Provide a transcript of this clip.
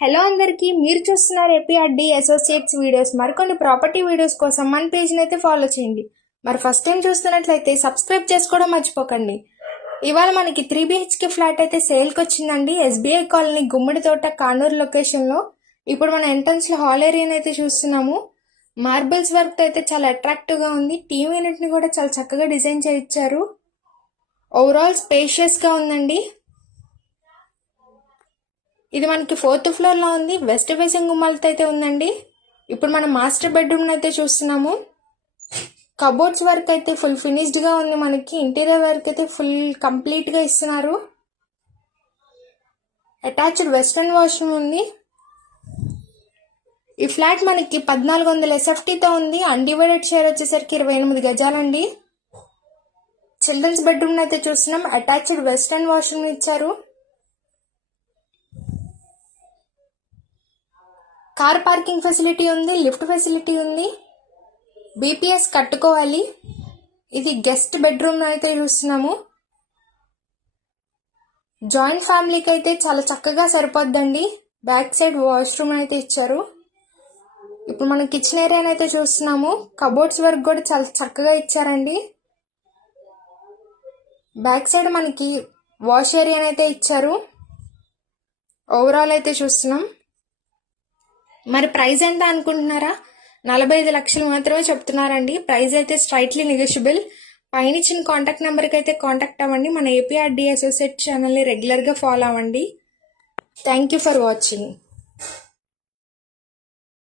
Hello అందరికీ, మీరు చూస్తున్నారు ఏపీఆర్డి అసోసియేట్స్ వీడియోస్. మరికొన్ని ప్రాపర్టీ వీడియోస్ కోసం మన పేజ్ని అయితే ఫాలో చేయండి. మరి ఫస్ట్ టైం చూస్తున్నట్లయితే సబ్స్క్రైబ్ చేసుకోవడం మర్చిపోకండి. ఇవాళ మనకి 3 BHK ఫ్లాట్ అయితే సేల్కి వచ్చిందండి. SBI కాలనీ గుమ్మడి తోట కానూరు లొకేషన్లో. ఇప్పుడు మన ఎంట్రన్స్లో హాల్ ఏరియాని అయితే చూస్తున్నాము. మార్బుల్స్ వర్క్ అయితే చాలా అట్రాక్టివ్గా ఉంది. టీవీ యూనిట్ని కూడా చాలా చక్కగా డిజైన్ చేయించారు. ఓవరాల్ స్పేషియస్గా ఉందండి. ఇది మనకి 4th ఫ్లోర్లో ఉంది. వెస్ట్ ఫేసింగ్ గుమ్మాలతో అయితే ఉందండి. ఇప్పుడు మనం మాస్టర్ బెడ్రూమ్ అయితే చూస్తున్నాము. కబోర్డ్స్ వర్క్ అయితే ఫుల్ ఫినిష్డ్గా ఉంది. మనకి ఇంటీరియర్ వర్క్ అయితే ఫుల్ కంప్లీట్గా ఇస్తున్నారు. అటాచ్డ్ వెస్టర్న్ వాష్రూమ్ ఉంది. ఈ ఫ్లాట్ మనకి 1400 SFTతో ఉంది. అన్డివైడెడ్ షేర్ వచ్చేసరికి 28 గజాలండి. చిల్డ్రన్స్ బెడ్రూమ్ అయితే చూస్తున్నాం. అటాచ్డ్ వెస్టర్న్ వాష్రూమ్ ఇచ్చారు. కార్ పార్కింగ్ ఫెసిలిటీ ఉంది. లిఫ్ట్ ఫెసిలిటీ ఉంది. BPS కట్టుకోవాలి. ఇది గెస్ట్ బెడ్రూమ్ అయితే చూస్తున్నాము. జాయింట్ ఫ్యామిలీకి అయితే చాలా చక్కగా సరిపోద్దండి. బ్యాక్ సైడ్ వాష్రూమ్ అయితే ఇచ్చారు. ఇప్పుడు మనం కిచెన్ ఏరియాని అయితే చూస్తున్నాము. కబోర్డ్స్ వర్క్ కూడా చాలా చక్కగా ఇచ్చారండి. బ్యాక్ సైడ్ మనకి వాష్ ఏరియాని అయితే ఇచ్చారు. ఓవరాల్ అయితే చూస్తున్నాం. మరి ప్రైస్ ఎంత అనుకుంటున్నారా? 45 లక్షలు మాత్రమే చెప్తున్నారండి. ప్రైస్ అయితే స్ట్రైట్లీ నెగోషియబుల్. పైన ఇచ్చిన కాంటాక్ట్ నెంబర్కి అయితే కాంటాక్ట్ అవ్వండి. మన ఏపీఆర్డి అసోసియేట్ ఛానల్ని రెగ్యులర్గా ఫాలో అవ్వండి. Thank you for watching.